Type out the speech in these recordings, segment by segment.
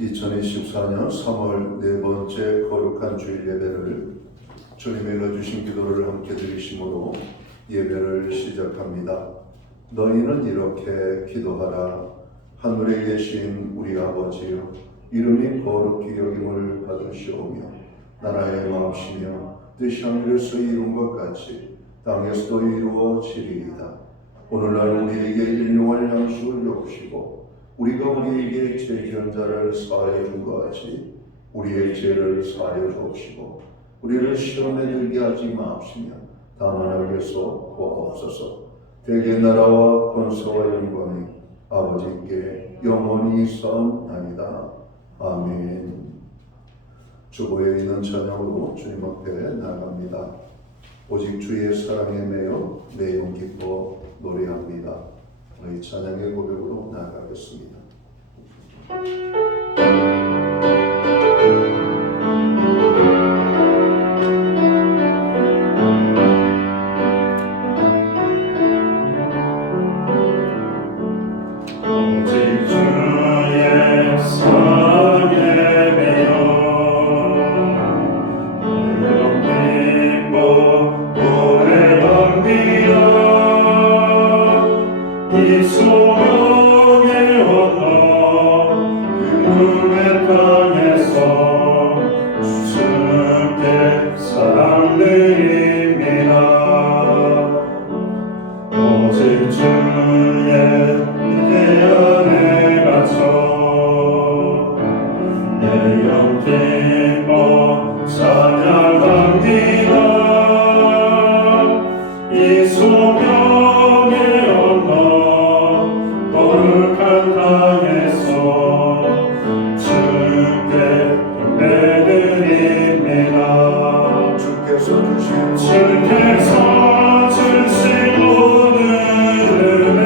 2024년 3월 네 번째 거룩한 주일 예배를 주님의 일러주신 기도를 함께 드리심으로 예배를 시작합니다. 너희는 이렇게 기도하라. 하늘에 계신 우리 아버지여, 이름이 거룩히 여김을 받으시오며 나라의 마음이며 뜻이 하늘에서 이룬 것 같이 땅에서도 이루어지리이다. 오늘날 우리에게 일용할 양식을 주옵시고 우리가 우리에게 죄지은 자를 사하여 준 것 같이 우리의 죄를 사하여 주옵시고 우리를 시험에 들게 하지 마옵시며 다만 악에서 구하옵소서. 대개 나라와 권세와 영광이 아버지께 영원히 있사옵나이다. 아멘. 주보에 있는 찬양으로 주님 앞에 나아갑니다. 오직 주의 사랑에 매여 내용 기뻐 노래합니다. 우리 찬양의 고백으로 나아가겠습니다. 오직 주의 사랑에 매여 내용 기뻐 노래합니다. 이 소명의 언어 그의 땅에서 주께 사랑드립니다. 오직 주의 내 안에 가서 내 영 기뻐 찬양합니다. 이 소명의 언어 거룩한 땅에서 주께 경배드립니다. 주께서 주신 모든 은혜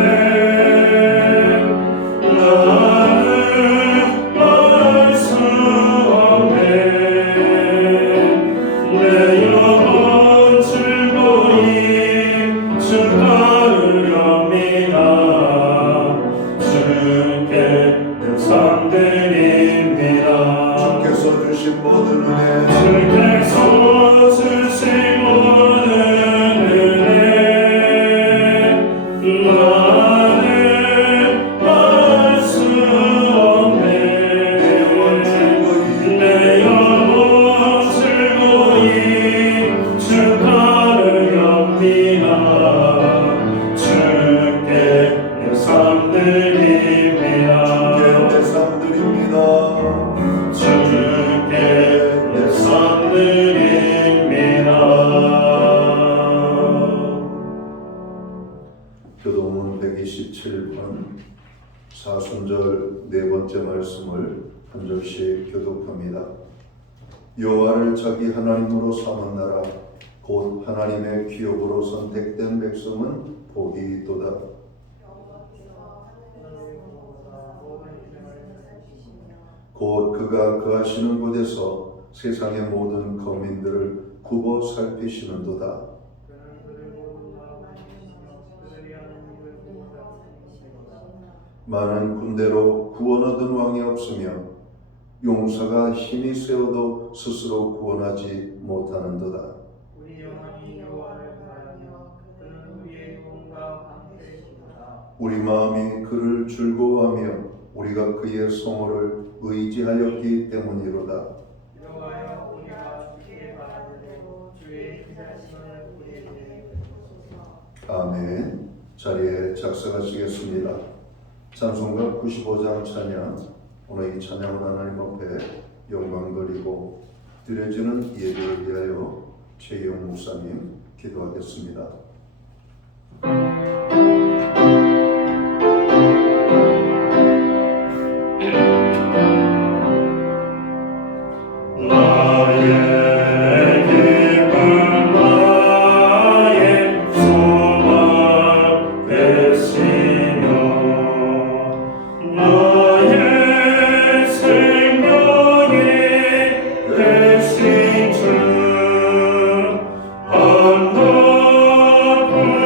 나는 말할 수 없네. 내 영혼 즐거이 주 따르렵니다. 주께 감사드립니다. 주께서 주신 모든 은혜 주께서 주신 모든 은혜 나는 말할 수 없네. 내 영혼 즐거이 주 따르렵니다. 주께 감사드립니다. 주께 감사드립니다. 교도문 127번 사순절 네 번째 말씀을 한 절씩 교독합니다. 여호와를 자기 하나님으로 삼은 나라 곧 하나님의 기업으로 선택된 백성은 복이 있도다. 곧 그가 거하시는 곳에서 세상의 모든 거민들을 굽어 살피시는도다. 많은 군대로 구원 얻은 왕이 없으며 용사가 힘이 세어도 스스로 구원하지 못하는도다. 우리 영혼이 여호와를 바라며 그는 우리의 몸과 방패이시도다. 우리 마음이 그를 즐거워하며 우리가 그의 성호를 의지하였기 때문이로다. 여호와여 우리가 주께 바라보고 주의 인자심을 우리에게 베푸소서. 아멘. 자리에 작성하시겠습니다. 찬송가 95장 찬양. 오늘 이 찬양을 하나님 앞에 영광 드리고 드려지는 예배를 위하여 최영 목사님 기도하겠습니다.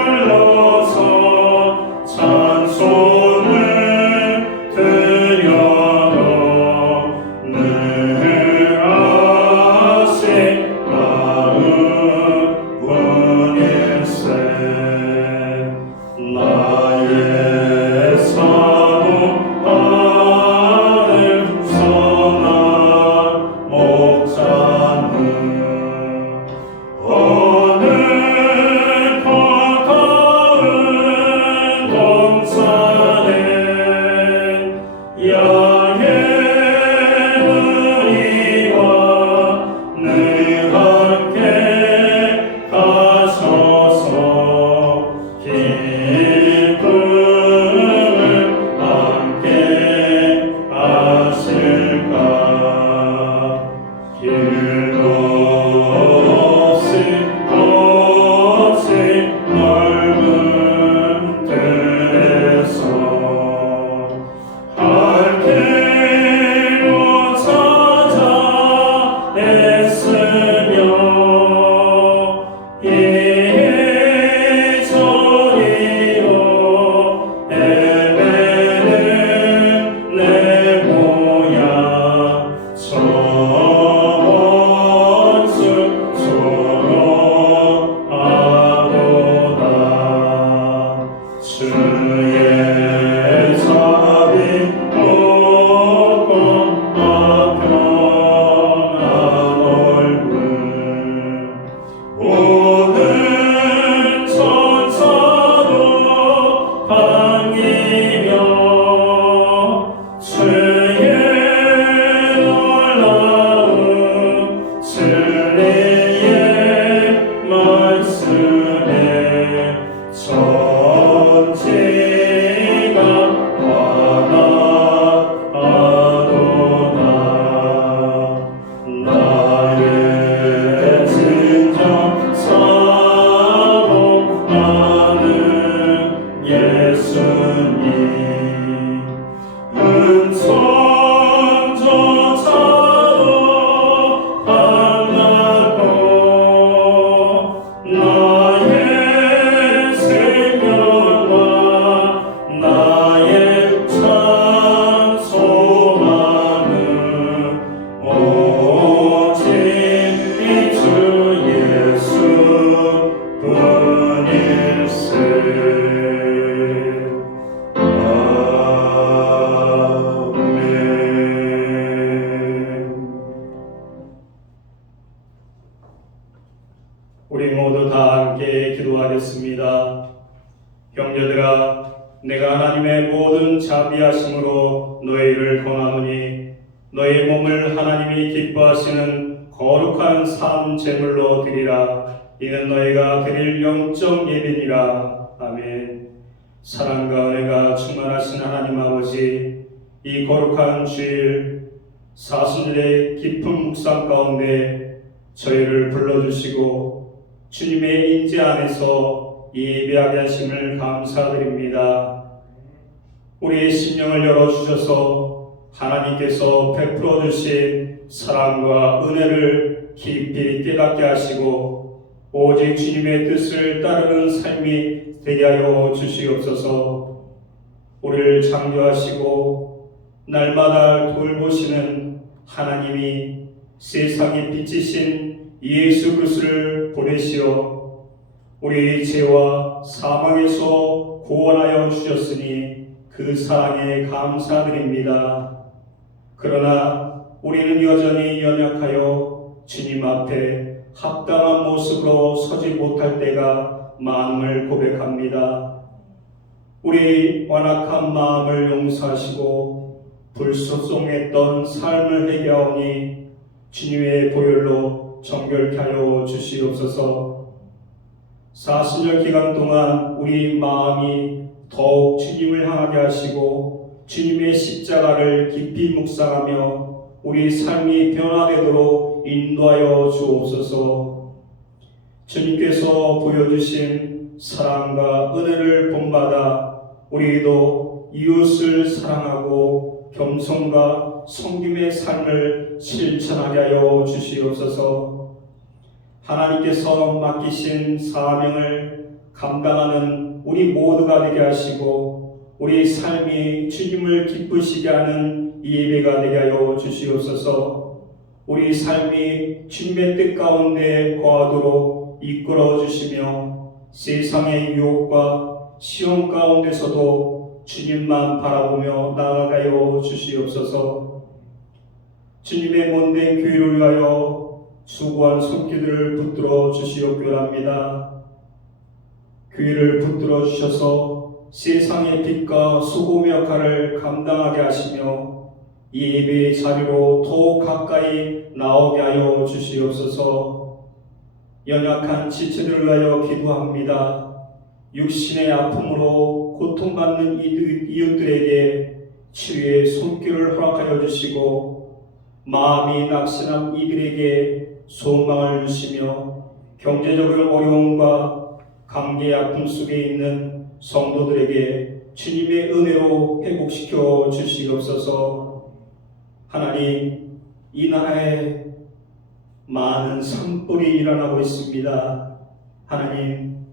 불러서 하실까 길도 없이 넓은 데서 할 길로 찾아 애쓰며 이 저리로 예배를 내모야 저 원수 조롱하도다 주의 자비 높고 편한 얼굴 모든 천사도 반기며 주의 놀라운 진리의 말씀에 천지가 환호하도다 나의 진정 사모하는 예수님 은총조차도 만나고 나의 생명과 나의 참 소망은 오직 이 주 예수 뿐일세. 아멘. 우리 모두 다 함께 기도하겠습니다. 형제들아, 내가 하나님의 모든 자비하심으로 너희를 권하노니 너희 몸을 하나님이 기뻐하시는 거룩한 삶 제물로 드리라. 이는 너희가 드릴 영적 예배니라. 아멘. 사랑과 은혜가 충만하신 하나님 아버지, 이 거룩한 주일 사순절의 깊은 묵상 가운데 저희를 불러주시고 주님의 인재 안에서 예배하게 하심을 감사드립니다. 우리의 심령을 열어주셔서 하나님께서 베풀어 주신 사랑과 은혜를 깊이 깨닫게 하시고 오직 주님의 뜻을 따르는 삶이 되게 하여 주시옵소서. 우리를 창조하시고 날마다 돌보시는 하나님이 세상의 빛이신 예수 그리스도를 보내시어 우리의 죄와 사망에서 구원하여 주셨으니 그 사랑에 감사드립니다. 그러나 우리는 여전히 연약하여 주님 앞에 합당한 모습으로 서지 못할 때가 많음을 고백합니다. 우리 완악한 마음을 용서하시고 불소송했던 삶을 회개하오니 주님의 보혈로 정결케 하여 주시옵소서. 사순절 기간 동안 우리 마음이 더욱 주님을 향하게 하시고 주님의 십자가를 깊이 묵상하며 우리 삶이 변화되도록 인도하여 주옵소서. 주님께서 보여주신 사랑과 은혜를 본받아 우리도 이웃을 사랑하고 겸손과 섬김의 삶을 실천하게 하여 주시옵소서. 하나님께서 맡기신 사명을 감당하는 우리 모두가 되게 하시고 우리 삶이 주님을 기쁘시게 하는 예배가 되게 하여 주시옵소서. 우리 삶이 주님의 뜻 가운데 거하도록 이끌어 주시며 세상의 유혹과 시험 가운데서도 주님만 바라보며 나아가여 주시옵소서. 주님의 몸된 교회를 위하여 수고한 손길들을 붙들어 주시옵기원합니다. 교회를 붙들어 주셔서 세상의 빛과 소금 역할을 감당하게 하시며 이 예배의 자리로 더욱 가까이 나오게 하여 주시옵소서. 연약한 지체들을 위하여 기도합니다. 육신의 아픔으로 고통받는 이웃들에게 치유의 손길을 허락하여 주시고 마음이 낙심한 이들에게 소망을 주시며 경제적인 어려움과 관계 아픔 속에 있는 성도들에게 주님의 은혜로 회복시켜 주시옵소서. 하나님, 이 나라에 많은 산불이 일어나고 있습니다. 하나님,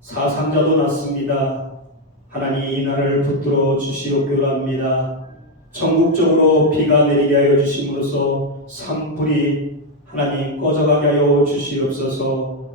사상자도 났습니다. 하나님, 이 나라를 붙들어 주시옵기로 합니다. 전국적으로 비가 내리게 하여 주심으로써 산불이 하나님 꺼져가게 하여 주시옵소서.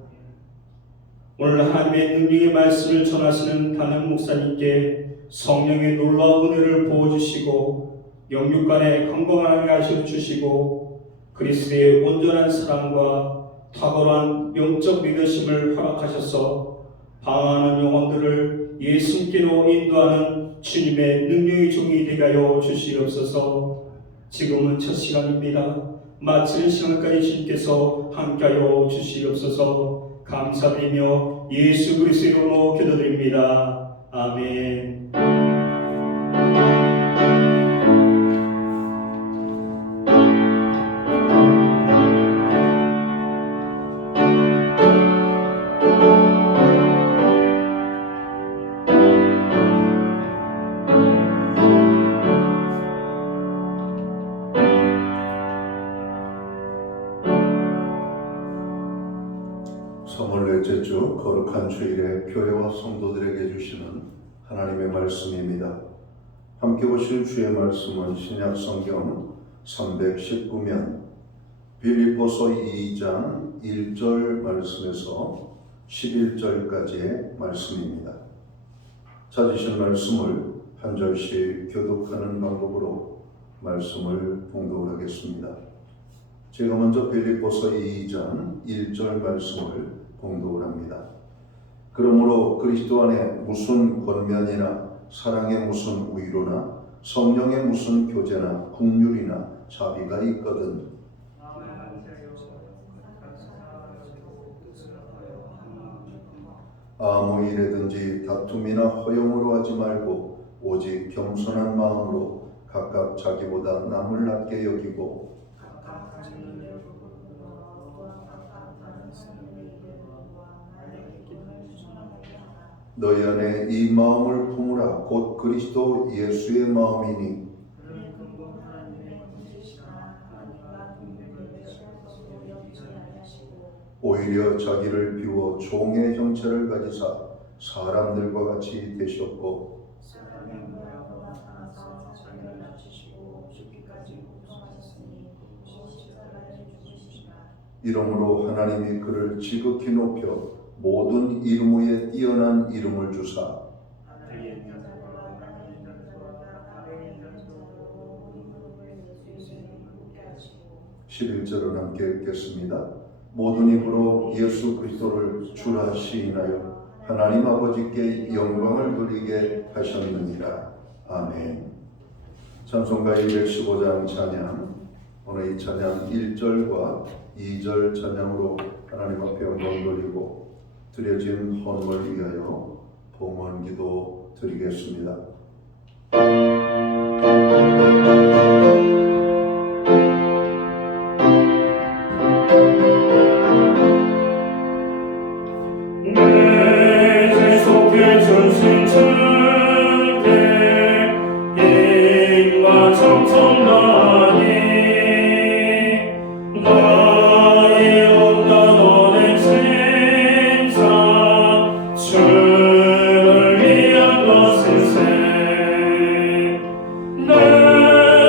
오늘 하나님의 능력의 말씀을 전하시는 담임 목사님께 성령의 놀라운 은혜를 부어주시고 영육간에 건강하게 하셔 주시고 그리스도의 온전한 사랑과 탁월한 영적 믿으심을 허락하셔서 방황하는 영혼들을 예수님께로 인도하는 주님의 능력의 종이 되게 하여 주시옵소서. 지금은 첫 시간입니다. 마치는 시간까지 주님께서 함께하여 주시옵소서. 감사드리며 예수 그리스도의 이름으로 기도드립니다. 아멘. 넷째 주 거룩한 주일에 교회와 성도들에게 주시는 하나님의 말씀입니다. 함께 보실 주의 말씀은 신약 성경 319면 빌립보서 2장 1절 말씀에서 11절까지의 말씀입니다. 찾으신 말씀을 한 절씩 교독하는 방법으로 말씀을 봉독하겠습니다. 제가 먼저 빌립보서 2장 1절 말씀을 봉독을 합니다. 그러므로 그리스도 안에 무슨 권면이나 사랑의 무슨 위로나 성령의 무슨 교제나 긍휼이나 자비가 있거든 아무 일에든지 다툼이나 허용으로 하지 말고 오직 겸손한 마음으로 각각 자기보다 남을 낮게 여기고 너희 안에 이 마음을 품으라. 곧 그리스도 예수의 마음이니 오히려 자기를 비워 종의 형체를 가지사 사람들과 같이 되셨고 이러므로 하나님이 그를 지극히 높여 모든 이름 위에 뛰어난 이름을 주사 11절을 함께 읽겠습니다. 모든 입으로 예수 그리스도를 주라 시인하여 하나님 아버지께 영광을 돌리게 하셨느니라. 아멘. 찬송가 215장 찬양, 오늘 이 찬양 1절과 2절 찬양으로 하나님 앞에 영광 돌리고 드려진 헌금을 위하여 봉헌 기도 드리겠습니다. 주를 위한 것일세 내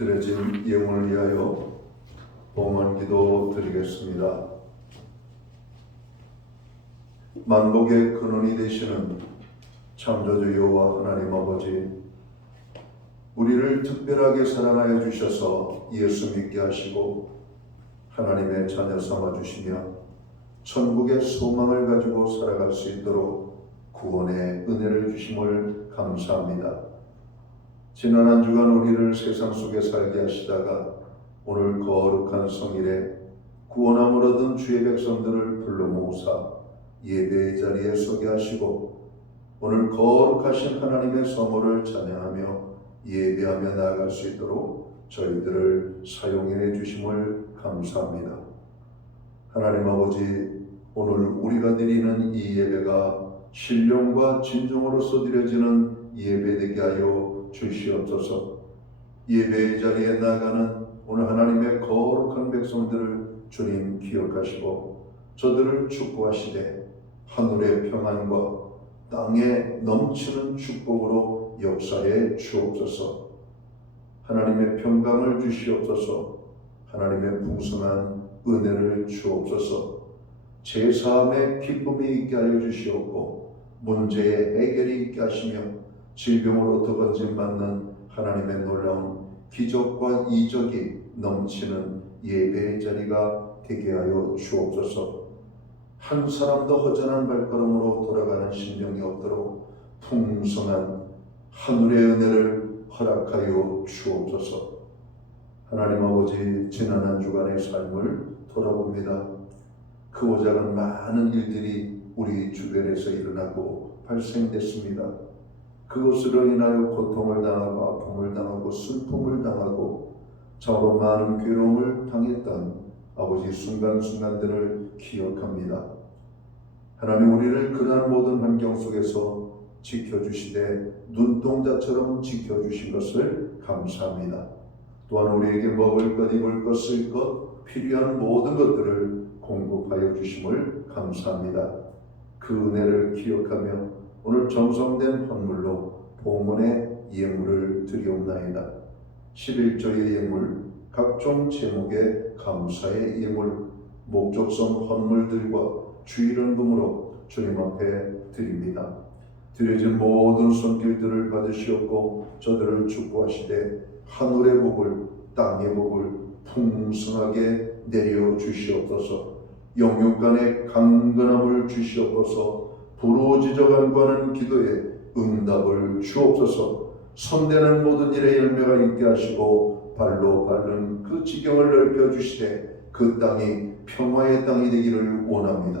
드려진 예물을 위하여 봉헌기도 드리겠습니다. 만복의 근원이 되시는 창조주 여호와 하나님 아버지, 우리를 특별하게 사랑하여 주셔서 예수 믿게 하시고 하나님의 자녀 삼아 주시며 천국의 소망을 가지고 살아갈 수 있도록 구원의 은혜를 주심을 감사합니다. 지난 한 주간 우리를 세상 속에 살게 하시다가 오늘 거룩한 성일에 구원함을 얻은 주의 백성들을 불러 모으사 예배의 자리에 서게 하시고 오늘 거룩하신 하나님의 성호를 찬양하며 예배하며 나아갈 수 있도록 저희들을 사용해 주심을 감사합니다. 하나님 아버지, 오늘 우리가 드리는 이 예배가 신령과 진정으로서 드려지는 예배되게 하여 주시옵소서. 예배의 자리에 나아가는 오늘 하나님의 거룩한 백성들을 주님 기억하시고 저들을 축복하시되 하늘의 평안과 땅에 넘치는 축복으로 역사해 주옵소서. 하나님의 평강을 주시옵소서. 하나님의 풍성한 은혜를 주옵소서. 제사함의 기쁨이 있게 하여 주시옵고 문제의 해결이 있게 하시며 질병으로부터 건진받는 하나님의 놀라운 기적과 이적이 넘치는 예배의 자리가 되게 하여 주옵소서. 한 사람도 허전한 발걸음으로 돌아가는 심령이 없도록 풍성한 하늘의 은혜를 허락하여 주옵소서. 하나님 아버지, 지난 한 주간의 삶을 돌아봅니다. 크고 작은 많은 일들이 우리 주변에서 일어나고 발생됐습니다. 그것으로 인하여 고통을 당하고 아픔을 당하고 슬픔을 당하고 참으로 많은 괴로움을 당했던 아버지 순간순간들을 기억합니다. 하나님, 우리를 그러한 모든 환경 속에서 지켜주시되 눈동자처럼 지켜주신 것을 감사합니다. 또한 우리에게 먹을 것, 입을 것, 쓸 것, 필요한 모든 것들을 공급하여 주심을 감사합니다. 그 은혜를 기억하며 오늘 정성된 헌물로 봉헌의 예물을 드리옵나이다. 11조의 예물, 각종 제목의 감사의 예물, 목적성 헌물들과 주일헌금으로 주님 앞에 드립니다. 드려진 모든 손길들을 받으시옵고 저들을 축복하시되 하늘의 복을, 땅의 복을 풍성하게 내려 주시옵소서. 영육간의 강건함을 주시옵소서. 부르짖어간구하는 기도에 응답을 주옵소서. 손대는 모든 일에 열매가 있게 하시고 발로 밟는 그 지경을 넓혀 주시되 그 땅이 평화의 땅이 되기를 원합니다.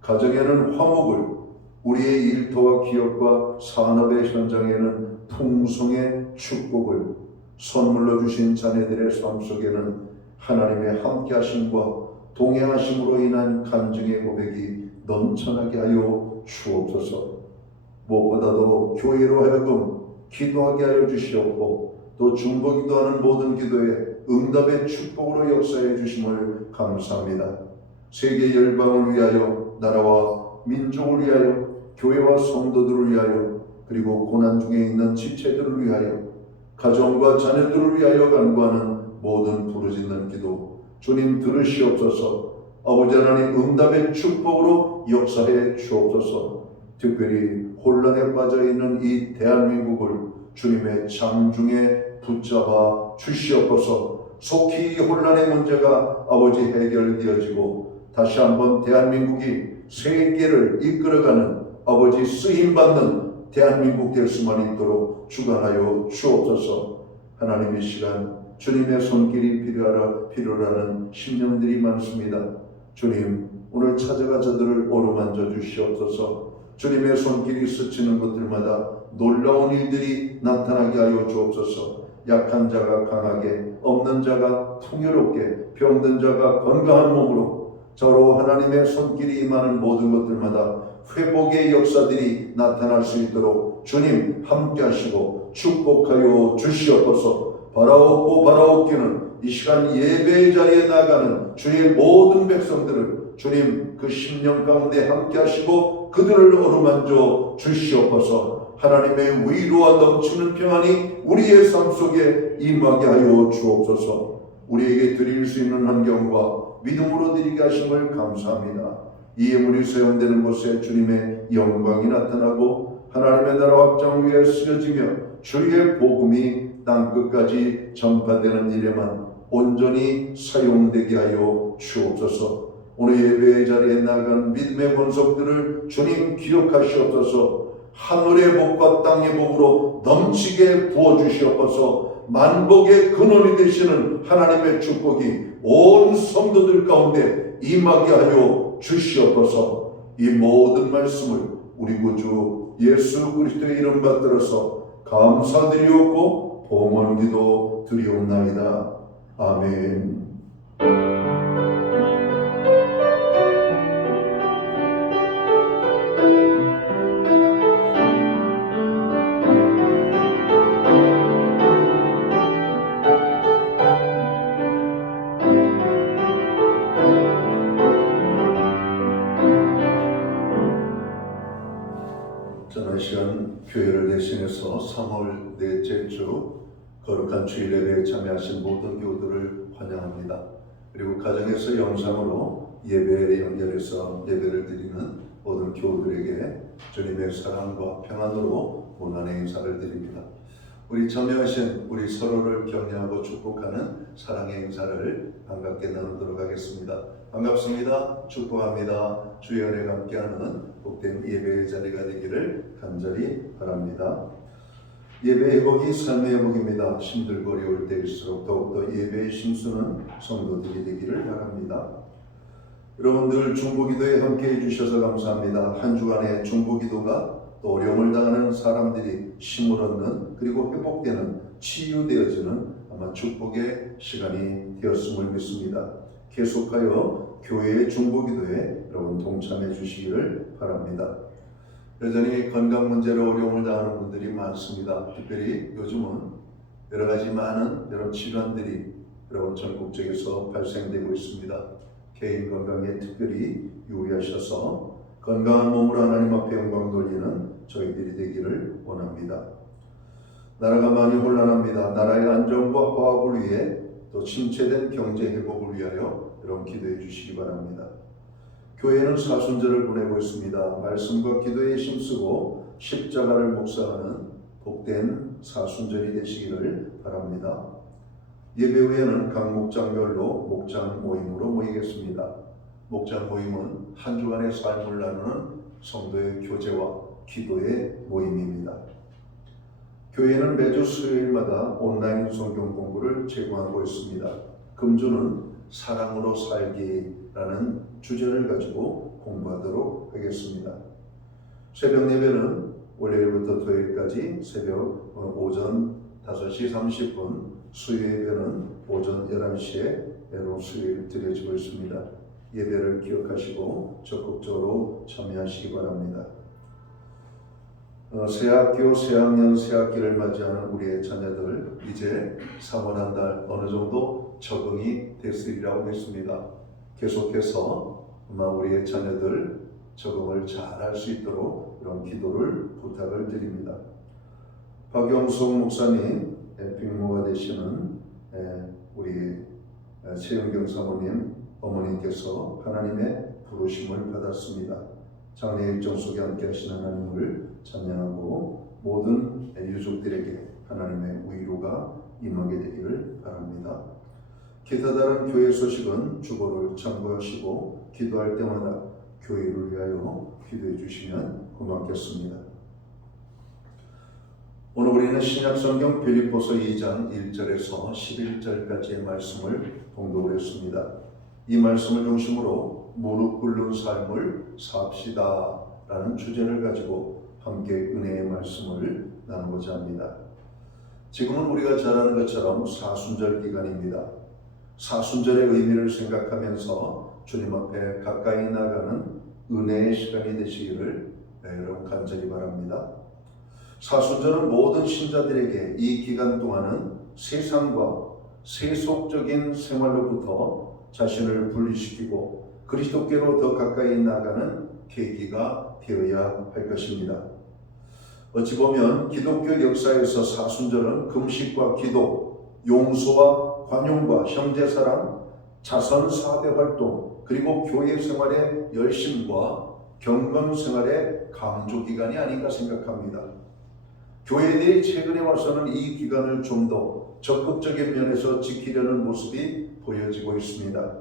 가정에는 화목을, 우리의 일터와 기업과 산업의 현장에는 풍성의 축복을, 선물로 주신 자녀들의 삶 속에는 하나님의 함께하심과 동행하심으로 인한 간증의 고백이 넘쳐나게 하여 주옵소서. 무엇보다도 교회로 하여금 기도하게 하여 주시옵고 또 중보기도하는 모든 기도에 응답의 축복으로 역사해 주심을 감사합니다. 세계 열방을 위하여, 나라와 민족을 위하여, 교회와 성도들을 위하여, 그리고 고난 중에 있는 지체들을 위하여, 가정과 자녀들을 위하여 간구하는 모든 부르짖는 기도 주님 들으시옵소서. 아버지 하나님, 응답의 축복으로 역사해 주옵소서. 특별히 혼란에 빠져있는 이 대한민국을 주님의 장중에 붙잡아 주시옵소서. 속히 이 혼란의 문제가 아버지 해결되어지고 다시 한번 대한민국이 세계를 이끌어가는 아버지 쓰임받는 대한민국 될 수만 있도록 주관하여 주옵소서. 하나님, 이 시간 주님의 손길이 필요하는 심령들이 많습니다. 주님, 오늘 찾아가 저들을 어루만져 주시옵소서. 주님의 손길이 스치는 것들마다 놀라운 일들이 나타나게 하여 주옵소서. 약한 자가 강하게, 없는 자가 풍요롭게, 병든 자가 건강한 몸으로 저로 하나님의 손길이 임하는 모든 것들마다 회복의 역사들이 나타날 수 있도록 주님 함께 하시고 축복하여 주시옵소서. 바라옵고 바라옵기는 이 시간 예배의 자리에 나가는 주의 모든 백성들을 주님 그 심령 가운데 함께 하시고 그들을 어루만져 주시옵소서. 하나님의 위로와 넘치는 평안이 우리의 삶 속에 임하게 하여 주옵소서. 우리에게 드릴 수 있는 환경과 믿음으로 드리게 하심을 감사합니다. 이 예물이 사용되는 곳에 주님의 영광이 나타나고 하나님의 나라 확장 위에 쓰여지며 주의 복음이 땅끝까지 전파되는 일에만 온전히 사용되게 하여 주옵소서. 오늘 예배의 자리에 나간 믿음의 권속들을 주님 기억하시옵소서. 하늘의 복과 땅의 복으로 넘치게 부어주시옵소서. 만복의 근원이 되시는 하나님의 축복이 온 성도들 가운데 임하게 하여 주시옵소서. 이 모든 말씀을 우리 구주 예수 그리스도의 이름 받들어서 감사드리옵고 봉헌기도 드리옵나이다. 아멘. 저는 시간 교회를 대신해서 3월 넷째 주 거룩한 주일 예배에 참여하신 모든 교우들을 환영합니다. 그리고 가정에서 영상으로 예배에 연결해서 예배를 드리는 모든 교우들에게 주님의 사랑과 평안으로 원한의 인사를 드립니다. 우리 참여하신 우리 서로를 격려하고 축복하는 사랑의 인사를 반갑게 나누도록 하겠습니다. 반갑습니다. 축복합니다. 주의 은혜가 함께하는 복된 예배의 자리가 되기를 간절히 바랍니다. 예배 회복이 삶의 회복입니다. 힘들고 어려울 때일수록 더욱더 예배의 심수는 성도들이 되기를 바랍니다. 여러분들 중보기도에 함께해 주셔서 감사합니다. 한 주간의 중보기도가 또 어려움을 당하는 사람들이 힘을 얻는 그리고 회복되는 치유되어지는 아마 축복의 시간이 되었음을 믿습니다. 계속하여 교회의 중보기도에 여러분 동참해 주시기를 바랍니다. 여전히 건강 문제로 어려움을 당하는 분들이 많습니다. 특별히 요즘은 여러 가지 많은 여러 질환들이 여러분 전국적에서 발생되고 있습니다. 개인 건강에 특별히 유의하셔서 건강한 몸으로 하나님 앞에 영광 돌리는 저희들이 되기를 원합니다. 나라가 많이 혼란합니다. 나라의 안정과 화합을 위해 또 침체된 경제 회복을 위하여 여러분 기도해 주시기 바랍니다. 교회는 사순절을 보내고 있습니다. 말씀과 기도에 힘쓰고 십자가를 묵상하는 복된 사순절이 되시기를 바랍니다. 예배 후에는 각 목장별로 목장 모임으로 모이겠습니다. 목장 모임은 한 주간의 삶을 나누는 성도의 교제와 기도의 모임입니다. 교회는 매주 수요일마다 온라인 성경 공부를 제공하고 있습니다. 금주는 사랑으로 살기라는 주제를 가지고 공부하도록 하겠습니다. 새벽 예배는 월요일부터 토요일까지 새벽 오전 5시 30분, 수요 예배는 오전 11시에 여러 수요일 드려지고 있습니다. 예배를 기억하시고 적극적으로 참여하시기 바랍니다. 새학교, 새학년, 새학기를 맞이하는 우리의 자녀들 이제 3월 한 달 어느 정도 적응이 됐으리라고 믿습니다. 계속해서 아마 우리의 자녀들 적응을 잘 할 수 있도록 이런 기도를 부탁을 드립니다. 박영숙 목사님 빅모가 되시는 우리 최은경 사모님 어머님께서 하나님의 부르심을 받았습니다. 장례 일정 속에 함께 하시는 하나님을 찬양하고 모든 유족들에게 하나님의 위로가 임하게 되기를 바랍니다. 기타 다른 교회 소식은 주보를 참고하시고 기도할 때마다 교회를 위하여 기도해 주시면 고맙겠습니다. 오늘 우리는 신약성경 빌립보서 2장 1절에서 11절까지의 말씀을 봉독을 했습니다. 이 말씀을 중심으로 무릎 꿇는 삶을 삽시다 라는 주제를 가지고 함께 은혜의 말씀을 나누고자 합니다. 지금은 우리가 잘 아는 것처럼 사순절 기간입니다. 사순절의 의미를 생각하면서 주님 앞에 가까이 나가는 은혜의 시간이 되시기를 여러분 간절히 바랍니다. 사순절은 모든 신자들에게 이 기간 동안은 세상과 세속적인 생활로부터 자신을 분리시키고 그리스도께로 더 가까이 나가는 계기가 되어야 할 것입니다. 어찌 보면 기독교 역사에서 사순절은 금식과 기도, 용서와 관용과 형제사랑, 자선 사회 활동, 그리고 교회 생활의 열심과 경건 생활의 강조 기간이 아닌가 생각합니다. 교회들이 최근에 와서는 이 기간을 좀 더 적극적인 면에서 지키려는 모습이 보여지고 있습니다.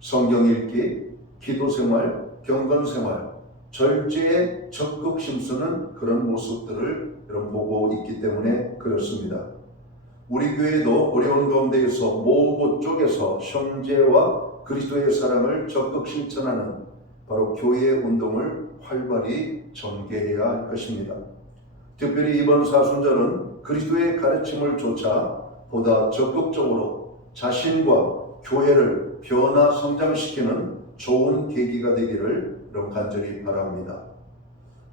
성경 읽기, 기도 생활, 경건 생활, 절제에 적극 힘쓰는 그런 모습들을 여러분 보고 있기 때문에 그렇습니다. 우리 교회도 어려운 가운데에서 모든 쪽에서 형제와 그리스도의 사랑을 적극 실천하는 바로 교회의 운동을 활발히 전개해야 할 것입니다. 특별히 이번 사순절은 그리스도의 가르침을 쫓아 보다 적극적으로 자신과 교회를 변화 성장시키는 좋은 계기가 되기를 여러분 간절히 바랍니다.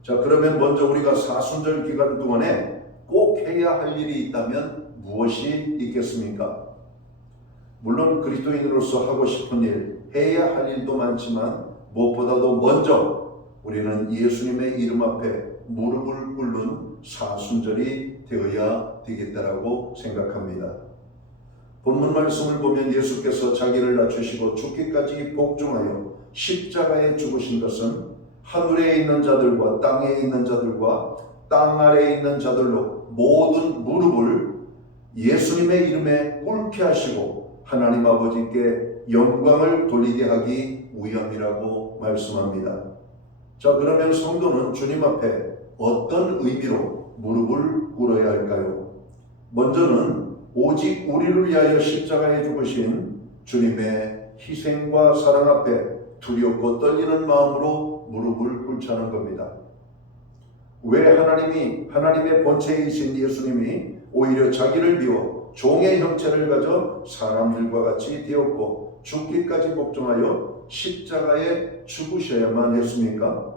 자, 그러면 먼저 우리가 사순절 기간 동안에 꼭 해야 할 일이 있다면 무엇이 있겠습니까? 물론 그리스도인으로서 하고 싶은 일, 해야 할 일도 많지만 무엇보다도 먼저 우리는 예수님의 이름 앞에 무릎을 꿇는 사순절이 되어야 되겠다라고 생각합니다. 본문 말씀을 보면 예수께서 자기를 낮추시고 죽기까지 복종하여 십자가에 죽으신 것은 하늘에 있는 자들과 땅에 있는 자들과 땅 아래에 있는 자들로 모든 무릎을 예수님의 이름에 꿇게 하시고 하나님 아버지께 영광을 돌리게 하기 위함이라고 말씀합니다. 자, 그러면 성도는 주님 앞에 어떤 의미로 무릎을 꿇어야 할까요? 먼저는 오직 우리를 위하여 십자가에 죽으신 주님의 희생과 사랑 앞에 두렵고 떨리는 마음으로 무릎을 꿇자는 겁니다. 왜 하나님의 본체이신 예수님이 오히려 자기를 비워 종의 형체를 가져 사람들과 같이 되었고 죽기까지 복종하여 십자가에 죽으셔야만 했습니까?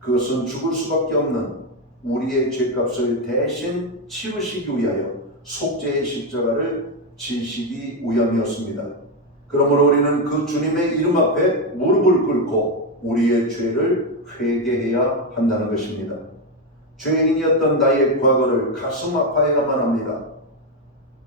그것은 죽을 수밖에 없는 우리의 죄값을 대신 치르시기 위하여 속죄의 십자가를 지시기 위함이었습니다. 그러므로 우리는 그 주님의 이름 앞에 무릎을 꿇고 우리의 죄를 회개해야 한다는 것입니다. 죄인이었던 나의 과거를 가슴 아파해야만 합니다.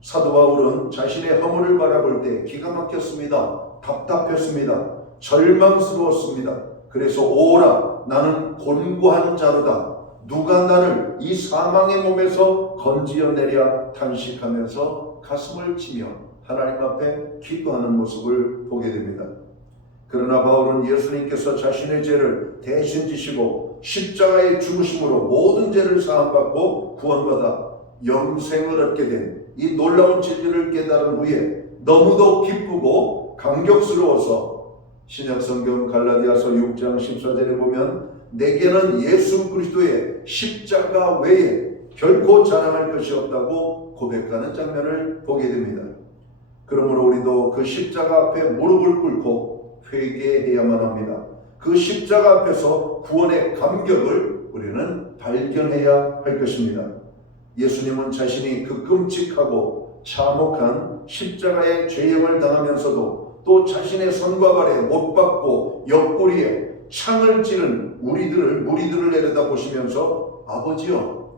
사도 바울은 자신의 허물을 바라볼 때 기가 막혔습니다. 답답했습니다. 절망스러웠습니다. 그래서 오라, 나는 곤고한 자로다. 누가 나를 이 사망의 몸에서 건지어내랴 탄식하면서 가슴을 치며 하나님 앞에 기도하는 모습을 보게 됩니다. 그러나 바울은 예수님께서 자신의 죄를 대신 지시고 십자가에 죽으심으로 모든 죄를 사함받고 구원받아 영생을 얻게 된 이 놀라운 진리를 깨달은 후에 너무도 기쁘고 감격스러워서 신약성경 갈라디아서 6장 14절에 보면 내게는 예수 그리스도의 십자가 외에 결코 자랑할 것이 없다고 고백하는 장면을 보게 됩니다. 그러므로 우리도 그 십자가 앞에 무릎을 꿇고 회개해야만 합니다. 그 십자가 앞에서 구원의 감격을 우리는 발견해야 할 것입니다. 예수님은 자신이 그 끔찍하고 참혹한 십자가의 죄형을 당하면서도 또 자신의 손과 발에 못 박고 옆구리에 창을 찌른 무리들을 내려다 보시면서 아버지여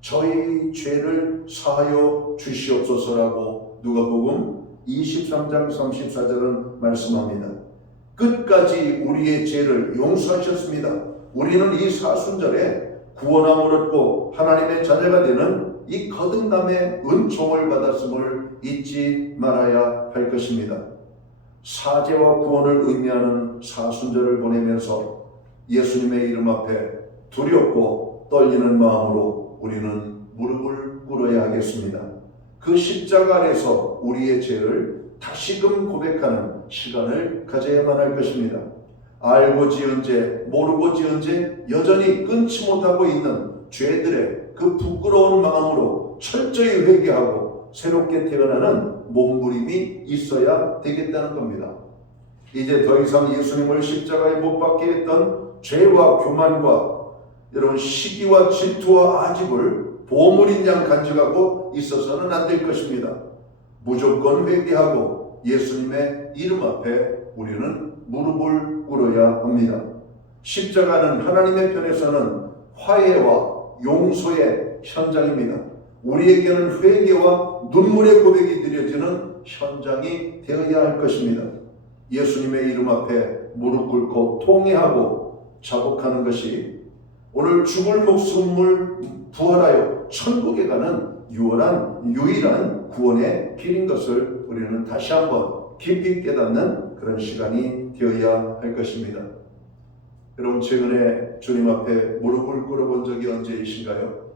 저희 죄를 사하여 주시옵소서라고 누가복음 23장 34절은 말씀합니다. 끝까지 우리의 죄를 용서하셨습니다. 우리는 이 사순절에 구원함을 얻고 하나님의 자녀가 되는 이 거듭남의 은총을 받았음을 잊지 말아야 할 것입니다. 사죄와 구원을 의미하는 사순절을 보내면서 예수님의 이름 앞에 두렵고 떨리는 마음으로 우리는 무릎을 꿇어야 하겠습니다. 그 십자가 아래서 우리의 죄를 다시금 고백하는 시간을 가져야만 할 것입니다. 알고 지은 죄, 모르고 지은 죄, 여전히 끊지 못하고 있는 죄들의 그 부끄러운 마음으로 철저히 회개하고 새롭게 태어나는 몸부림이 있어야 되겠다는 겁니다. 이제 더 이상 예수님을 십자가에 못 박게 했던 죄와 교만과 여러분 시기와 질투와 아집을 보물인 양 간직하고 있어서는 안 될 것입니다. 무조건 회개하고 예수님의 이름 앞에 우리는 무릎을 꿇어야 합니다. 십자가는 하나님의 편에서는 화해와 용서의 현장입니다. 우리에게는 회개와 눈물의 고백이 드려지는 현장이 되어야 할 것입니다. 예수님의 이름 앞에 무릎 꿇고 통회하고 자복하는 것이 오늘 죽을 목숨을 부활하여 천국에 가는 유일한 구원의 길인 것을 우리는 다시 한번 깊이 깨닫는 그런 시간이 되어야 할 것입니다. 여러분, 최근에 주님 앞에 무릎을 꿇어본 적이 언제이신가요?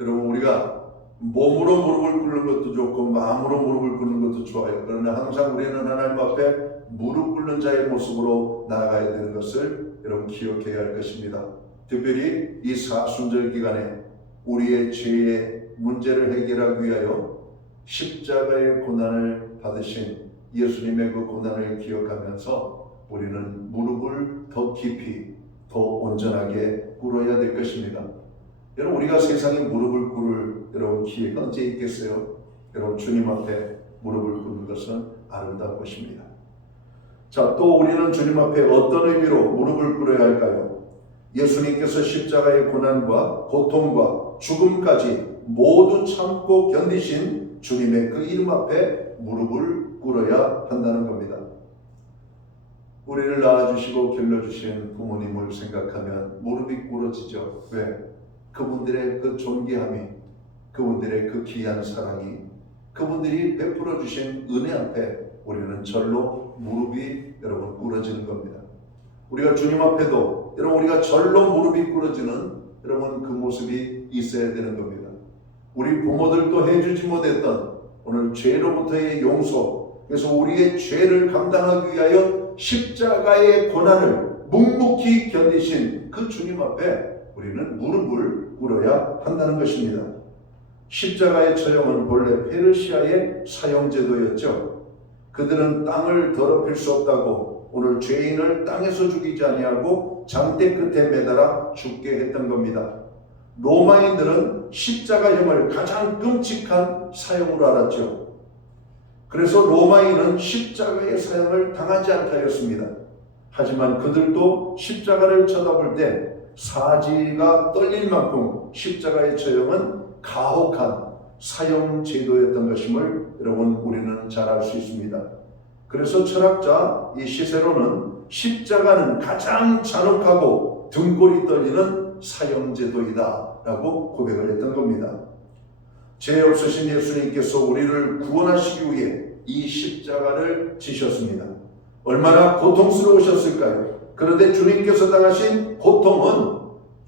여러분, 우리가 몸으로 무릎을 꿇는 것도 좋고 마음으로 무릎을 꿇는 것도 좋아요. 그러나 항상 우리는 하나님 앞에 무릎 꿇는 자의 모습으로 나아가야 되는 것을 여러분 기억해야 할 것입니다. 특별히 이 사순절 기간에 우리의 죄의 문제를 해결하기 위하여 십자가의 고난을 받으신 예수님의 그 고난을 기억하면서 우리는 무릎을 더 깊이 더 온전하게 꿇어야 될 것입니다. 여러분, 우리가 세상에 무릎을 꿇을 여러분 기회가 언제 있겠어요? 여러분, 주님 앞에 무릎을 꿇는 것은 아름다운 것입니다. 자, 또 우리는 주님 앞에 어떤 의미로 무릎을 꿇어야 할까요? 예수님께서 십자가의 고난과 고통과 죽음까지 모두 참고 견디신 주님의 그 이름 앞에 무릎을 꿇어야 한다는 겁니다. 우리를 낳아주시고 길러주신 부모님을 생각하면 무릎이 꿇어지죠. 왜? 그분들의 그 존귀함이, 그분들의 그 귀한 사랑이, 그분들이 베풀어 주신 은혜 앞에 우리는 절로 무릎이 여러분 꿇어지는 겁니다. 우리가 주님 앞에도 여러분 우리가 절로 무릎이 꿇어지는 여러분 그 모습이 있어야 되는 겁니다. 우리 부모들도 해주지 못했던 오늘 죄로부터의 용서, 그래서 우리의 죄를 감당하기 위하여 십자가의 고난을 묵묵히 견디신 그 주님 앞에 우리는 무릎을 꿇어야 한다는 것입니다. 십자가의 처형은 본래 페르시아의 사형제도였죠. 그들은 땅을 더럽힐 수 없다고 오늘 죄인을 땅에서 죽이지 아니하고 장대 끝에 매달아 죽게 했던 겁니다. 로마인들은 십자가형을 가장 끔찍한 사형으로 알았죠. 그래서 로마인은 십자가의 사형을 당하지 않다였습니다. 하지만 그들도 십자가를 쳐다볼 때 사지가 떨릴 만큼 십자가의 처형은 가혹한 사형 제도였던 것임을 여러분 우리는 잘 알 수 있습니다. 그래서 철학자 이 시세로는 십자가는 가장 잔혹하고 등골이 떨리는 사형 제도이다 라고 고백을 했던 겁니다. 죄 없으신 예수님께서 우리를 구원하시기 위해 이 십자가를 지셨습니다. 얼마나 고통스러우셨을까요? 그런데 주님께서 당하신 고통은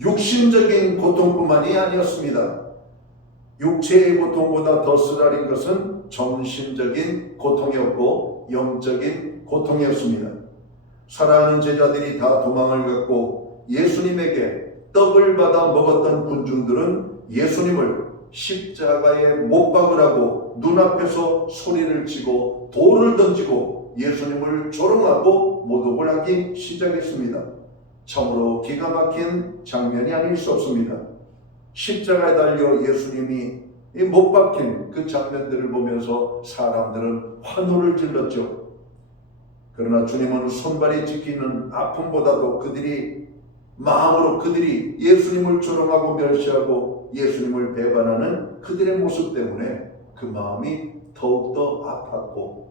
육신적인 고통뿐만이 아니었습니다. 육체의 고통보다 더 쓰라린 것은 정신적인 고통이었고 영적인 고통이었습니다. 사랑하는 제자들이 다 도망을 갖고 예수님에게 떡을 받아 먹었던 군중들은 예수님을 십자가에 못 박으라고 눈앞에서 소리를 치고 돌을 던지고 예수님을 조롱하고 모독을 하기 시작했습니다. 참으로 기가 막힌 장면이 아닐 수 없습니다. 십자가에 달려 예수님이 못 박힌 그 장면들을 보면서 사람들은 환호를 질렀죠. 그러나 주님은 손발이 찢기는 아픔보다도 마음으로 그들이 예수님을 조롱하고 멸시하고 예수님을 배반하는 그들의 모습 때문에 그 마음이 더욱더 아팠고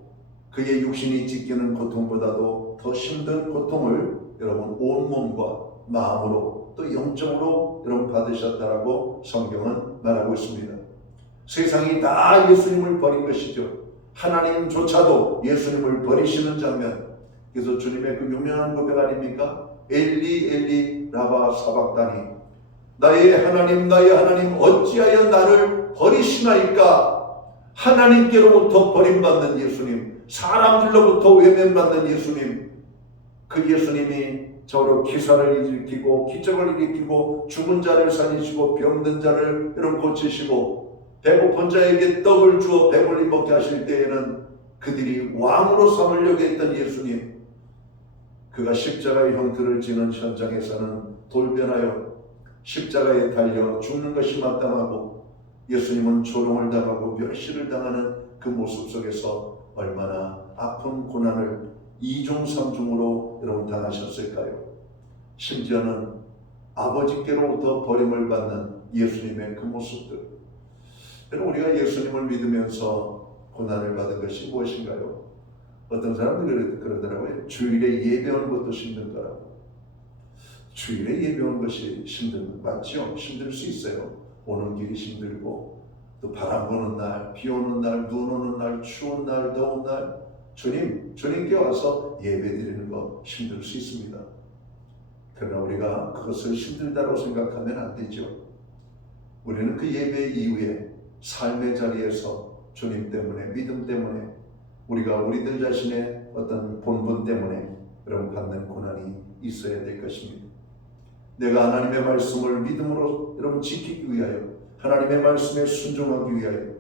그의 육신이 찢기는 고통보다도 더 힘든 고통을 여러분 온몸과 마음으로 또 영적으로 여러분 받으셨다라고 성경은 말하고 있습니다. 세상이 다 예수님을 버린 것이죠. 하나님조차도 예수님을 버리시는 장면. 그래서 주님의 그 유명한 고백 아닙니까? 엘리 엘리 라바 사박다니, 나의 하나님 어찌하여 나를 버리시나이까. 하나님께로부터 버림받는 예수님, 사람들로부터 외면받는 예수님, 그 예수님이 저로 기사를 일으키고 기적을 일으키고 죽은 자를 살리시고 병든 자를 여러분 고치시고 배고픈 자에게 떡을 주어 배불리 먹게 하실 때에는 그들이 왕으로 삼으려고 했던 예수님, 그가 십자가의 형태를 지는 현장에서는 돌변하여 십자가에 달려 죽는 것이 마땅하고 예수님은 조롱을 당하고 멸시를 당하는 그 모습 속에서 얼마나 아픈 고난을 이중삼중으로 여러분 당하셨을까요? 심지어는 아버지께로부터 버림을 받는 예수님의 그 모습들, 여러분, 우리가 예수님을 믿으면서 고난을 받은 것이 무엇인가요? 어떤 사람들이 그러더라고요. 주일에 예배 오는 것도 힘든 거라고. 주일에 예배 오는 것이 힘든 거 맞죠? 힘들 수 있어요. 오는 길이 힘들고, 또 바람 부는 날, 비 오는 날, 눈 오는 날, 추운 날, 더운 날, 주님께 와서 예배 드리는 거 힘들 수 있습니다. 그러나 우리가 그것을 힘들다고 생각하면 안 되죠. 우리는 그 예배 이후에 삶의 자리에서 주님 때문에, 믿음 때문에, 우리가 우리들 자신의 어떤 본분 때문에 여러분 받는 고난이 있어야 될 것입니다. 내가 하나님의 말씀을 믿음으로 여러분 지키기 위하여, 하나님의 말씀에 순종하기 위하여,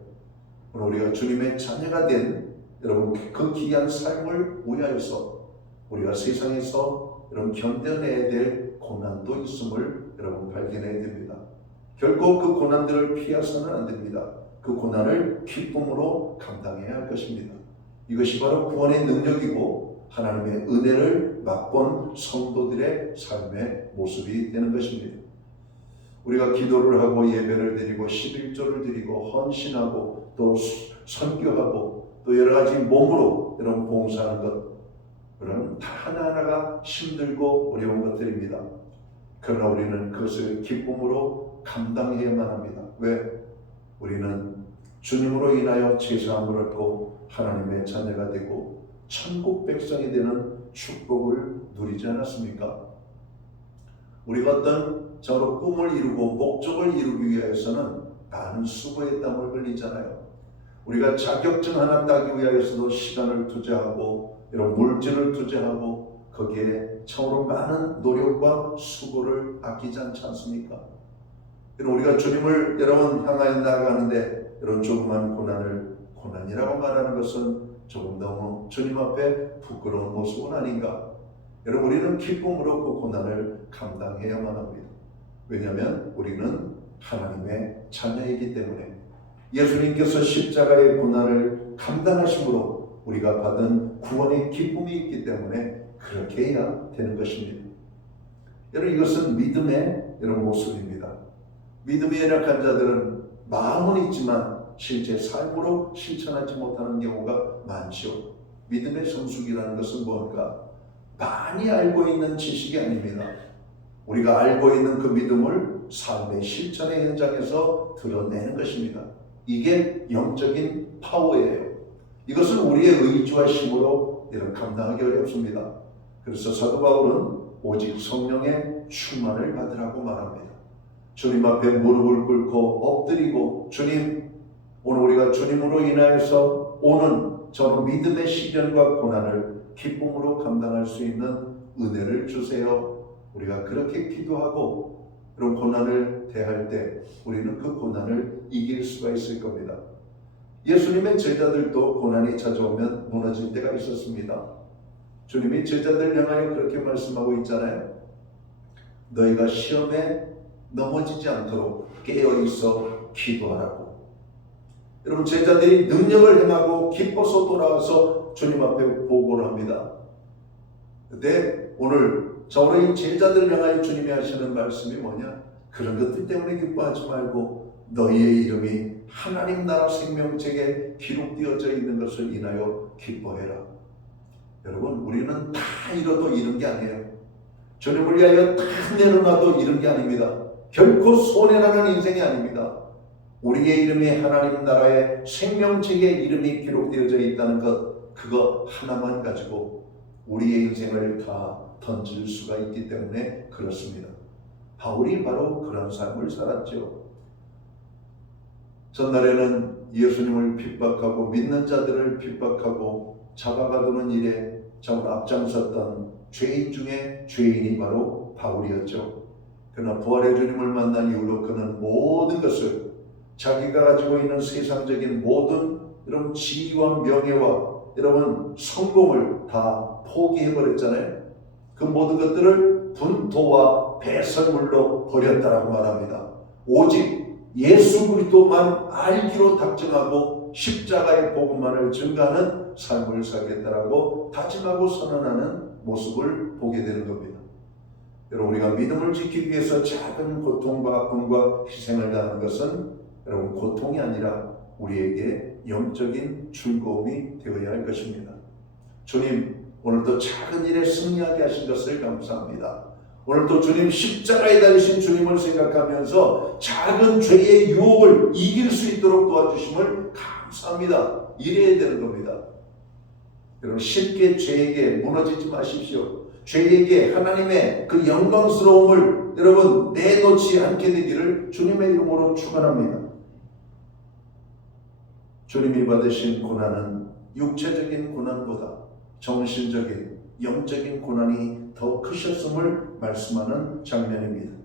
우리가 주님의 자녀가 된 여러분 그 귀한 삶을 위하여서 우리가 세상에서 여러분 견뎌내야 될 고난도 있음을 여러분 발견해야 됩니다. 결코 그 고난들을 피해서는 안 됩니다. 그 고난을 기쁨으로 감당해야 할 것입니다. 이것이 바로 구원의 능력이고 하나님의 은혜를 맛본 성도들의 삶의 모습이 되는 것입니다. 우리가 기도를 하고 예배를 드리고 11조를 드리고 헌신하고 또 선교하고 또 여러 가지 몸으로 여러분 봉사하는 것, 그럼 다 하나하나가 힘들고 어려운 것들입니다. 그러나 우리는 그것을 기쁨으로 감당해야만 합니다. 왜? 우리는 주님으로 인하여 죄사함을 얻고 하나님의 자녀가 되고 천국 백성이 되는 축복을 누리지 않았습니까? 우리가 어떤 저로 꿈을 이루고 목적을 이루기 위해서는 많은 수고의 땀을 흘리잖아요. 우리가 자격증 하나 따기 위해서도 시간을 투자하고 이런 물질을 투자하고 거기에 참으로 많은 노력과 수고를 아끼지 않지 않습니까? 우리가 주님을 여러분 향하여 나아가는데 이런 조그만 고난을 고난이라고 말하는 것은 조금 너무 주님 앞에 부끄러운 모습은 아닌가? 여러분, 우리는 기쁨으로 그 고난을 감당해야만 합니다. 왜냐하면 우리는 하나님의 자녀이기 때문에 예수님께서 십자가의 고난을 감당하심으로 우리가 받은 구원의 기쁨이 있기 때문에 그렇게 해야 되는 것입니다. 여러분, 이것은 믿음의 이런 모습입니다. 믿음이 연약한 자들은 마음은 있지만 실제 삶으로 실천하지 못하는 경우가 많죠. 믿음의 성숙이라는 것은 뭔가 많이 알고 있는 지식이 아닙니다. 우리가 알고 있는 그 믿음을 삶의 실천의 현장에서 드러내는 것입니다. 이게 영적인 파워예요. 이것은 우리의 의지와 힘으로 이런 감당하기 어렵습니다. 그래서 사도 바울은 오직 성령의 충만을 받으라고 말합니다. 주님 앞에 무릎을 꿇고 엎드리고, 주님, 오늘 우리가 주님으로 인하여서 오는 저 믿음의 시련과 고난을 기쁨으로 감당할 수 있는 은혜를 주세요. 우리가 그렇게 기도하고 그런 고난을 대할 때 우리는 그 고난을 이길 수가 있을 겁니다. 예수님의 제자들도 고난이 찾아오면 무너질 때가 있었습니다. 주님이 제자들 향하여 그렇게 말씀하고 있잖아요. 너희가 시험에 넘어지지 않도록 깨어있어 기도하라고. 여러분, 제자들이 능력을 행하고 기뻐서 돌아와서 주님 앞에 보고를 합니다. 근데 오늘 저의 제자들을 향하여 주님이 하시는 말씀이 뭐냐? 그런 것들 때문에 기뻐하지 말고 너희의 이름이 하나님 나라 생명책에 기록되어져 있는 것을 인하여 기뻐해라. 여러분, 우리는 다 잃어도 잃은 게 아니에요. 주님을 위하여 다 내려놔도 잃은 게 아닙니다. 결코 손해나는 인생이 아닙니다. 우리의 이름이 하나님 나라의 생명책에 이름이 기록되어져 있다는 것, 그거 하나만 가지고 우리의 인생을 다 던질 수가 있기 때문에 그렇습니다. 바울이 바로 그런 삶을 살았죠. 전날에는 예수님을 핍박하고 믿는 자들을 핍박하고 잡아가두는 일에 정말 앞장섰던 죄인 중에 죄인이 바로 바울이었죠. 그러나 부활의 주님을 만난 이후로 그는 모든 것을, 자기가 가지고 있는 세상적인 모든 이런 지위와 명예와 여러분 성공을 다 포기해버렸잖아요. 그 모든 것들을 분토와 배설물로 버렸다라고 말합니다. 오직 예수 그리스도만 알기로 작정하고 십자가의 복음만을 증거하는 삶을 살겠다라고 다짐하고 선언하는 모습을 보게 되는 겁니다. 여러분, 우리가 믿음을 지키기 위해서 작은 고통과 아픔과 희생을 당하는 것은 여러분 고통이 아니라 우리에게 영적인 즐거움이 되어야 할 것입니다. 주님 오늘도 작은 일에 승리하게 하신 것을 감사합니다. 오늘도 주님 십자가에 달리신 주님을 생각하면서 작은 죄의 유혹을 이길 수 있도록 도와주심을 감사합니다. 이래야 되는 겁니다. 여러분 쉽게 죄에게 무너지지 마십시오. 죄에게 하나님의 그 영광스러움을 여러분 내놓지 않게 되기를 주님의 이름으로 축원합니다. 주님이 받으신 고난은 육체적인 고난보다 정신적인 영적인 고난이 더 크셨음을 말씀하는 장면입니다.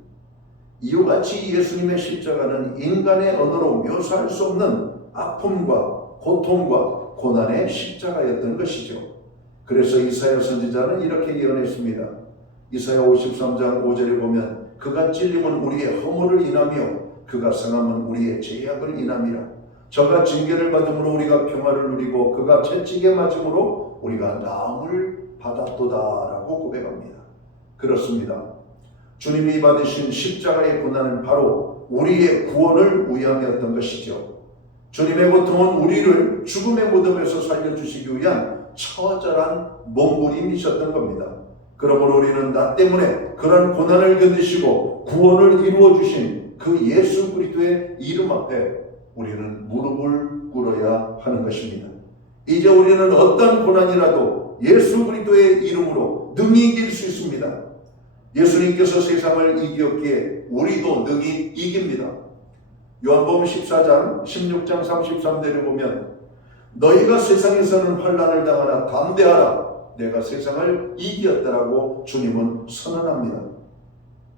이와 같이 예수님의 십자가는 인간의 언어로 묘사할 수 없는 아픔과 고통과 고난의 십자가였던 것이죠. 그래서 이사야 선지자는 이렇게 예언했습니다. 이사야 53장 5절에 보면 그가 찔림은 우리의 허물을 인하며 그가 상함은 우리의 죄악을 인함이라. 저가 징계를 받음으로 우리가 평화를 누리고 그가 채찍에 맞음으로 우리가 나음을 받았도다라고 고백합니다. 그렇습니다. 주님이 받으신 십자가의 고난은 바로 우리의 구원을 위함이었던 것이죠. 주님의 고통은 우리를 죽음의 무덤에서 살려주시기 위한 처절한 몸부림이셨던 겁니다. 그러므로 우리는 나 때문에 그런 고난을 견디시고 구원을 이루어 주신 그 예수 그리스도의 이름 앞에 우리는 무릎을 꿇어야 하는 것입니다. 이제 우리는 어떤 고난이라도 예수 그리스도의 이름으로 능히 이길 수 있습니다. 예수님께서 세상을 이겼기에 우리도 능히 이깁니다. 요한복음 14장 16장 33절을 보면 너희가 세상에서는 환난을 당하나 담대하라 내가 세상을 이겼다라고 주님은 선언합니다.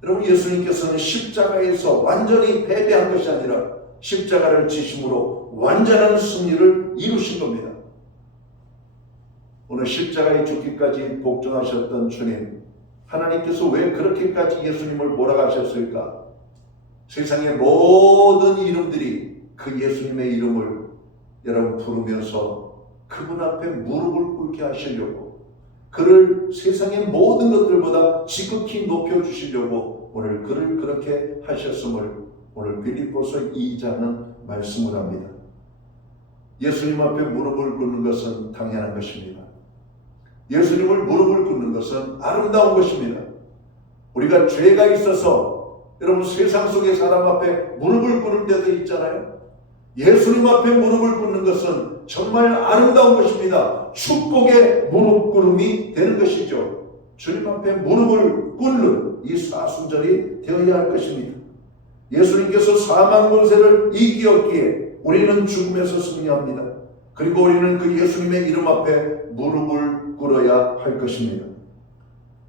여러분 예수님께서는 십자가에서 완전히 패배한 것이 아니라 십자가를 지심으로 완전한 승리를 이루신 겁니다. 오늘 십자가에 죽기까지 복종하셨던 주님, 하나님께서 왜 그렇게까지 예수님을 몰아가셨을까? 세상의 모든 이름들이 그 예수님의 이름을 여러분 부르면서 그분 앞에 무릎을 꿇게 하시려고, 그를 세상의 모든 것들보다 지극히 높여주시려고 오늘 그를 그렇게 하셨음을 오늘 빌립보서 2장은 말씀을 합니다. 예수님 앞에 무릎을 꿇는 것은 당연한 것입니다. 예수님을 무릎을 꿇는 것은 아름다운 것입니다. 우리가 죄가 있어서 여러분 세상 속의 사람 앞에 무릎을 꿇을 때도 있잖아요. 예수님 앞에 무릎을 꿇는 것은 정말 아름다운 것입니다. 축복의 무릎 꿇음이 되는 것이죠. 주님 앞에 무릎을 꿇는 이 사순절이 되어야 할 것입니다. 예수님께서 사망 권세를 이기었기에 우리는 죽음에서 승리합니다. 그리고 우리는 그 예수님의 이름 앞에 무릎을 꿇어야 할 것입니다.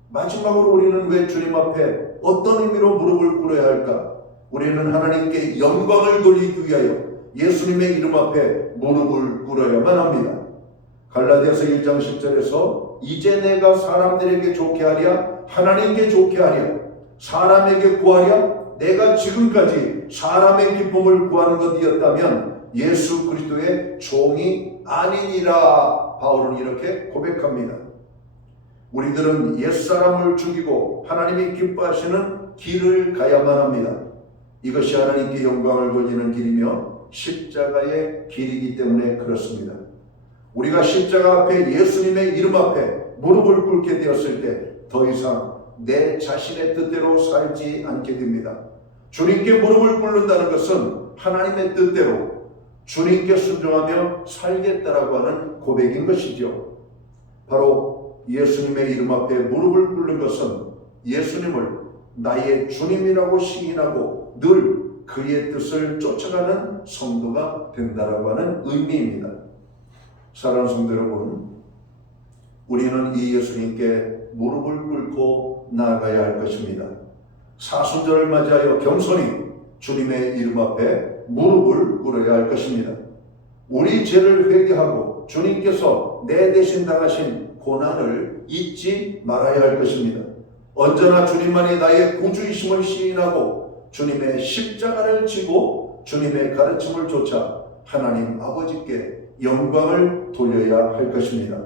마지막으로 우리는 왜 주님 앞에 어떤 의미로 무릎을 꿇어야 할까? 우리는 하나님께 영광을 돌리기 위하여 예수님의 이름 앞에 무릎을 꿇어야만 합니다. 갈라디아서 1장 10절에서 이제 내가 사람들에게 좋게 하랴 하나님께 좋게 하랴 사람에게 구하랴 내가 지금까지 사람의 기쁨을 구하는 것이었다면 예수 그리스도의 종이 아니니라. 바울은 이렇게 고백합니다. 우리들은 옛사람을 죽이고 하나님이 기뻐하시는 길을 가야만 합니다. 이것이 하나님께 영광을 돌리는 길이며 십자가의 길이기 때문에 그렇습니다. 우리가 십자가 앞에 예수님의 이름 앞에 무릎을 꿇게 되었을 때 더 이상 내 자신의 뜻대로 살지 않게 됩니다. 주님께 무릎을 꿇는다는 것은 하나님의 뜻대로 주님께 순종하며 살겠다라고 하는 고백인 것이죠. 바로 예수님의 이름 앞에 무릎을 꿇는 것은 예수님을 나의 주님이라고 시인하고 늘 그의 뜻을 쫓아가는 성도가 된다라고 하는 의미입니다. 사랑하는 성도 여러분, 우리는 이 예수님께 무릎을 꿇고 나아가야 할 것입니다. 사순절을 맞이하여 겸손히 주님의 이름 앞에 무릎을 꿇어야 할 것입니다. 우리 죄를 회개하고 주님께서 내 대신 당하신 고난을 잊지 말아야 할 것입니다. 언제나 주님만이 나의 구주이심을 시인하고 주님의 십자가를 지고 주님의 가르침을 쫓아 하나님 아버지께 영광을 돌려야 할 것입니다.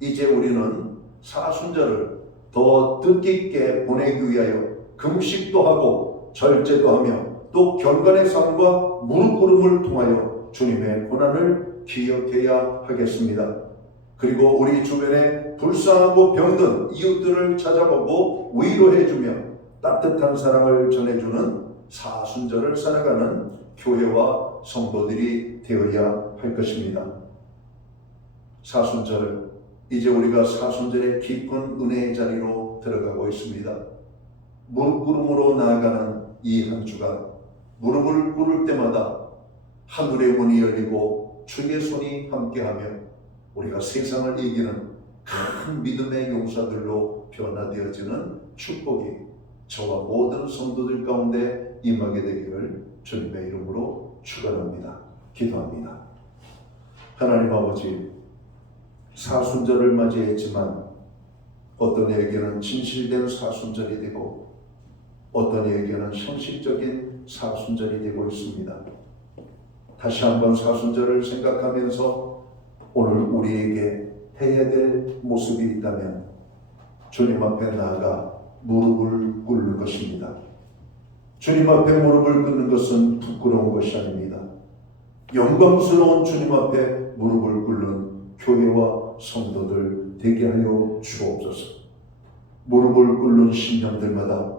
이제 우리는 사순절을 더 뜻깊게 보내기 위하여 금식도 하고 절제도 하며 또 경건의 삶과 무릎 꿇음을 통하여 주님의 고난을 기억해야 하겠습니다. 그리고 우리 주변에 불쌍하고 병든 이웃들을 찾아보고 위로해주며 따뜻한 사랑을 전해주는 사순절을 살아가는 교회와 성도들이 되어야 할 것입니다. 사순절, 이제 우리가 사순절의 깊은 은혜의 자리로 들어가고 있습니다. 무릎 꿇음으로 나아가는 이 한 주간, 무릎을 꿇을 때마다 하늘의 문이 열리고 주의 손이 함께하며 우리가 세상을 이기는 큰 믿음의 용사들로 변화되어지는 축복이 저와 모든 성도들 가운데 임하게 되기를 주님의 이름으로 축원합니다. 기도합니다. 하나님 아버지, 사순절을 맞이했지만 어떤 이에게는 진실된 사순절이 되고 어떤 이에게는 형식적인 사순절이 되고 있습니다. 다시 한번 사순절을 생각하면서 오늘 우리에게 해야 될 모습이 있다면 주님 앞에 나아가 무릎을 꿇는 것입니다. 주님 앞에 무릎을 꿇는 것은 부끄러운 것이 아닙니다. 영광스러운 주님 앞에 무릎을 꿇는 교회와 성도들 되게 하여 주옵소서. 무릎을 꿇는 신령들마다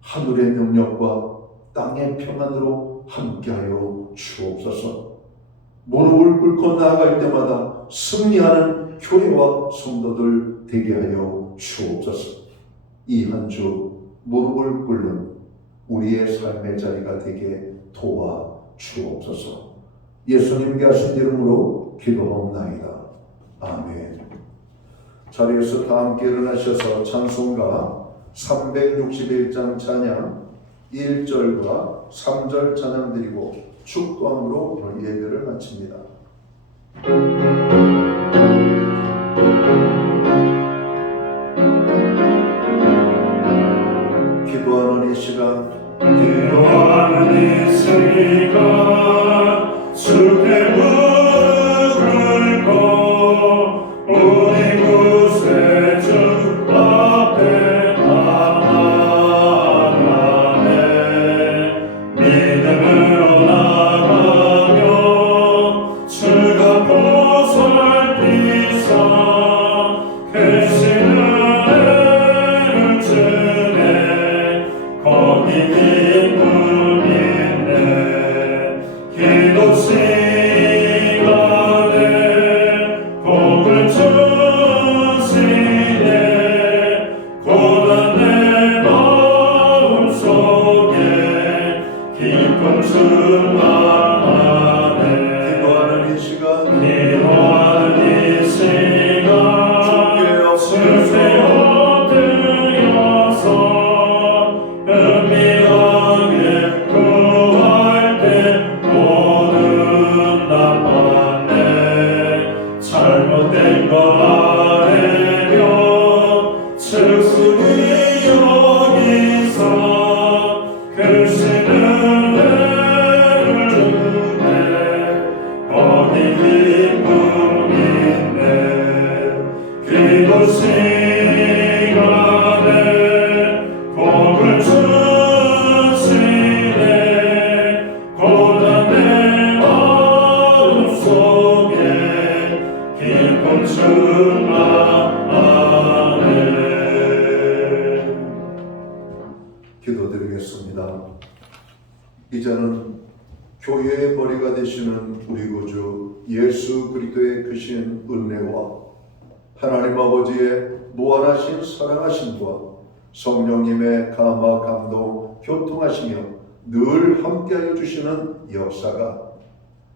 하늘의 능력과 땅의 평안으로 함께하여 주옵소서. 무릎을 꿇고 나아갈 때마다 승리하는 교회와 성도들 되게 하여 주옵소서. 이 한 주 무릎을 꿇는 우리의 삶의 자리가 되게 도와 주옵소서. 예수님께 하신 이름으로 기도하옵나이다. 아멘. 자리에서 다 함께 일어나셔서 찬송가 361장 찬양 1절과 3절 찬양 드리고 축도함으로 오늘 예배를 마칩니다. 기도하는 이 시간, 기도하는 이 시간 주께 무릎을 꿇고 우리 구세주 앞에 나아가네. 믿음으로 나가며 주가 보살피사 계시는 은혜를 주네. 거기 기쁨 있네. 기도 시간에 복을 주시네. 고난 내 마음속에 기쁨 충만하네. 기도하는 이 시간, 기도하는 이 시간 주께 엎드려서 은밀하게 구할 때 모든 나빴네. 잘못된 걸 아뢰며 즉순히 여기서 크신 은혜를 주네. 거기 기쁨 있네. 기도 시간에 복을 주시네. 고난 내 마음속에 기쁨 충만하네. 기도드리겠습니다. 이제는 교회의 머리가 되시는 우리 구주 예수 그리스도의 크신 은혜와 하나님 아버지의 무한하신 사랑하심과 성령님의 감화 감동 교통하시며 늘 함께하여 주시는 역사가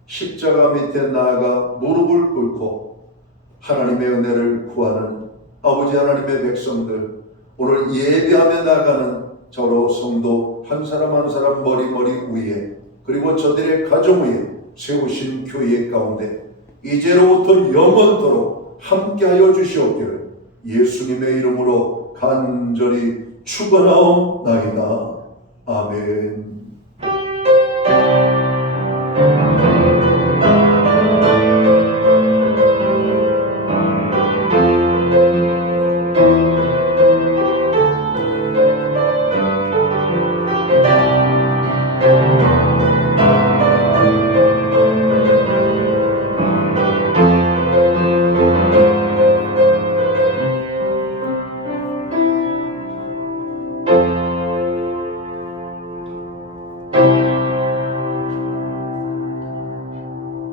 십자가 밑에 나아가 무릎을 꿇고 하나님의 은혜를 구하는 아버지 하나님의 백성들, 오늘 예배하며 나가는 저로 성도 한 사람 한 사람 머리 위에, 그리고 저들의 가정 위에 세우신 교회 가운데 이제로부터 영원토록 함께하여 주시옵기를 예수님의 이름으로 간절히 축원하옵나이다. 아멘.